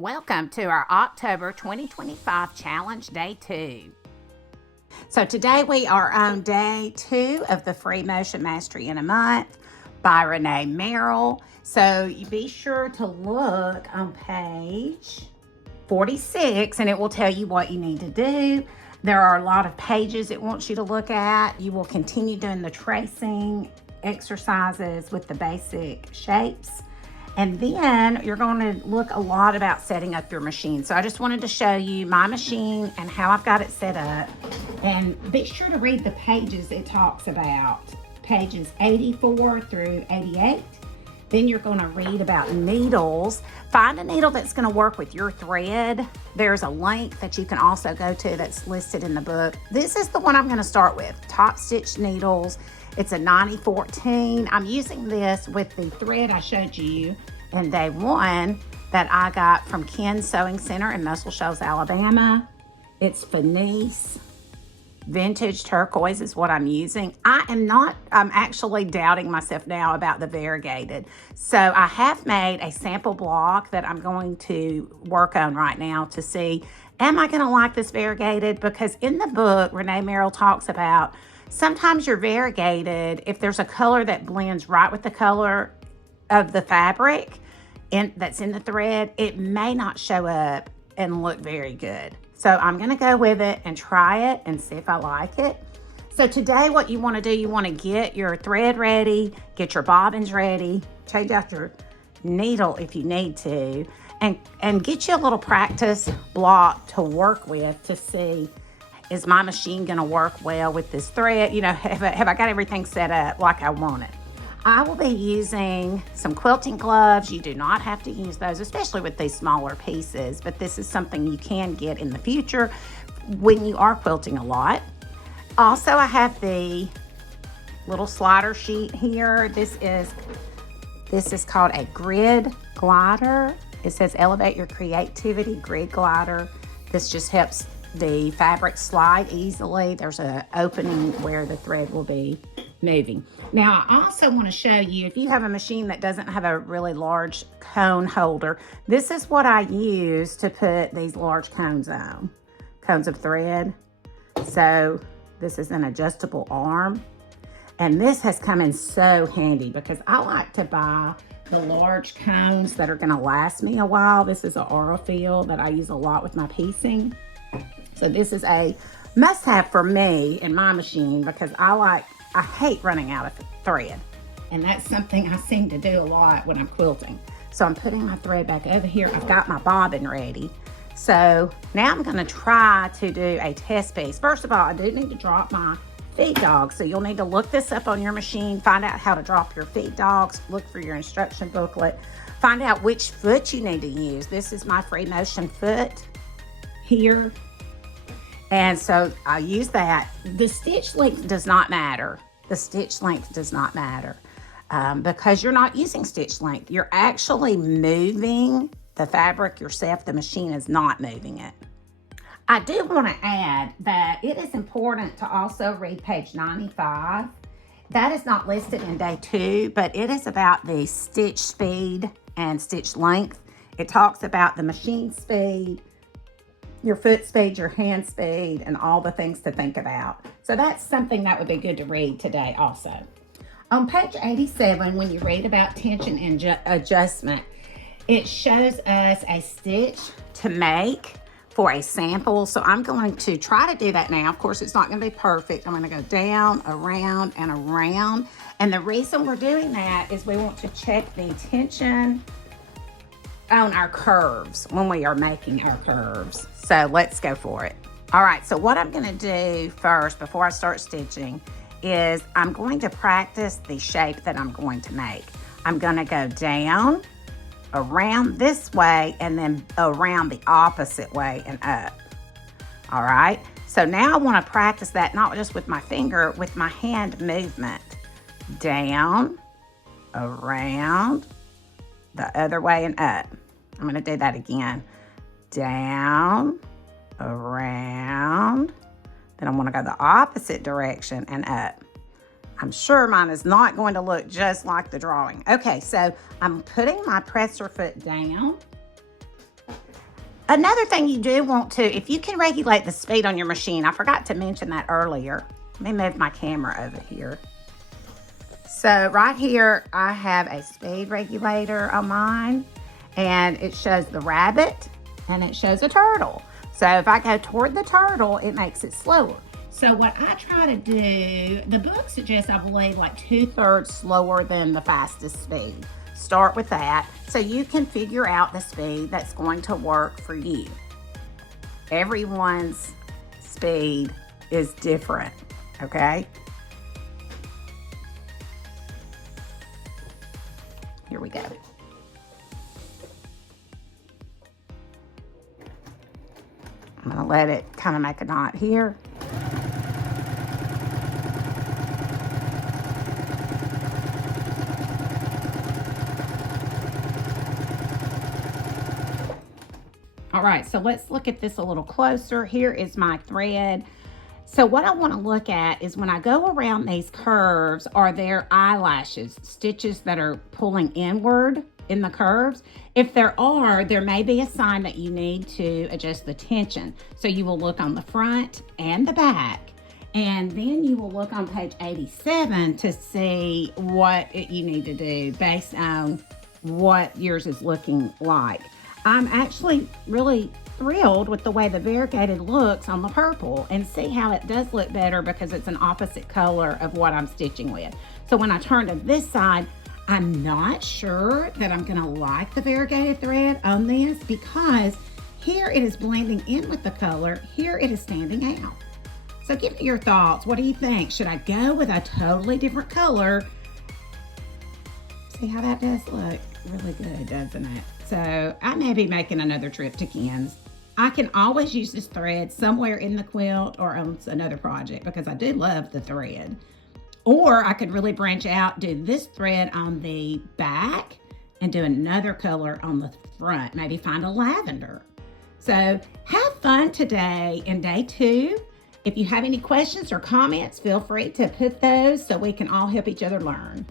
Welcome to our October 2025 Challenge Day 2. So today we are on Day 2 of the Free Motion Mastery in a Month by Ranae Merrill. So you be sure to look on page 46 and it will tell you what you need to do. There are a lot of pages it wants you to look at. You will continue doing the tracing exercises with the basic shapes. And then you're going to look a lot about setting up your machine. So I just wanted to show you my machine and how I've got it set up. And be sure to read the pages it talks about, pages 84 through 88. Then you're going to read about needles. Find a needle that's going to work with your thread. There's a link that you can also go to that's listed in the book. This is the one I'm going to start with, Topstitch Needles. It's a 9014. I'm using this with the thread I showed you in day 1 that I got from Ken's Sewing Center in Muscle Shoals, Alabama. It's Finesse. Vintage turquoise is what I'm using. I'm actually doubting myself now about the variegated. So I have made a sample block that I'm going to work on right now to see, am I going to like this variegated? Because in the book, Ranae Merrill talks about sometimes you're variegated, if there's a color that blends right with the color of the fabric that's in the thread, it may not show up and look very good. So I'm going to go with it and try it and see if I like it. So today what you want to do, you want to get your thread ready, get your bobbins ready, change out your needle if you need to, and get you a little practice block to work with to see, is my machine going to work well with this thread? You know, have I got everything set up like I want it? I will be using some quilting gloves. You do not have to use those, especially with these smaller pieces, but this is something you can get in the future when you are quilting a lot. Also, I have the little slider sheet here. This is called a grid glider. It says elevate your creativity grid glider. This just helps the fabric slide easily. There's an opening where the thread will be moving. Now, I also want to show you, if you have a machine that doesn't have a really large cone holder, this is what I use to put these large cones on, cones of thread. So this is an adjustable arm. And this has come in so handy because I like to buy the large cones that are going to last me a while. This is an Aurifil that I use a lot with my piecing. So this is a must-have for me in my machine because I hate running out of thread. And that's something I seem to do a lot when I'm quilting. So I'm putting my thread back over here. I've got my bobbin ready. So now I'm going to try to do a test piece. First of all, I do need to drop my feed dogs. So you'll need to look this up on your machine, find out how to drop your feed dogs, look for your instruction booklet, find out which foot you need to use. This is my free motion foot here. And so I use that. The stitch length does not matter. The stitch length does not matter because you're not using stitch length. You're actually moving the fabric yourself. The machine is not moving it. I do want to add that it is important to also read page 95. That is not listed in day 2, but it is about the stitch speed and stitch length. It talks about the machine speed, your foot speed, your hand speed, and all the things to think about. So that's something that would be good to read today also. On page 87, when you read about tension and adjustment, it shows us a stitch to make for a sample. So I'm going to try to do that now. Of course, it's not going to be perfect. I'm going to go down, around, and around. And the reason we're doing that is we want to check the tension on our curves when we are making our curves. So let's go for it. All right, so what I'm gonna do first before I start stitching is I'm going to practice the shape that I'm going to make. I'm gonna go down, around this way, and then around the opposite way and up. All right, so now I wanna practice that not just with my finger, with my hand movement. Down, around, the other way and up. I'm gonna do that again. Down, around, then I wanna go the opposite direction and up. I'm sure mine is not going to look just like the drawing. Okay, so I'm putting my presser foot down Another thing you do want to, if you can regulate the speed on your machine, I forgot to mention that earlier. Let me move my camera over here. So right here, I have a speed regulator on mine, and it shows the rabbit and it shows a turtle. So if I go toward the turtle, it makes it slower. So what I try to do, the book suggests, I believe, like 2/3 slower than the fastest speed. Start with that so you can figure out the speed that's going to work for you. Everyone's speed is different, okay? Here we go. I'm gonna let it kind of make a knot here. All right, so let's look at this a little closer. Here is my thread. So what I want to look at is when I go around these curves, are there eyelashes, stitches that are pulling inward in the curves? If there are, there may be a sign that you need to adjust the tension. So you will look on the front and the back, and then you will look on page 87 to see what you need to do based on what yours is looking like. I'm actually really thrilled with the way the variegated looks on the purple, and see how it does look better because it's an opposite color of what I'm stitching with. So when I turn to this side, I'm not sure that I'm gonna like the variegated thread on this, because here it is blending in with the color, here it is standing out. So give me your thoughts. What do you think? Should I go with a totally different color? See how that does look really good, doesn't it? So I may be making another trip to Ken's. I can always use this thread somewhere in the quilt or on another project because I do love the thread. Or I could really branch out, do this thread on the back and do another color on the front, maybe find a lavender. So have fun today in day 2. If you have any questions or comments, feel free to put those so we can all help each other learn.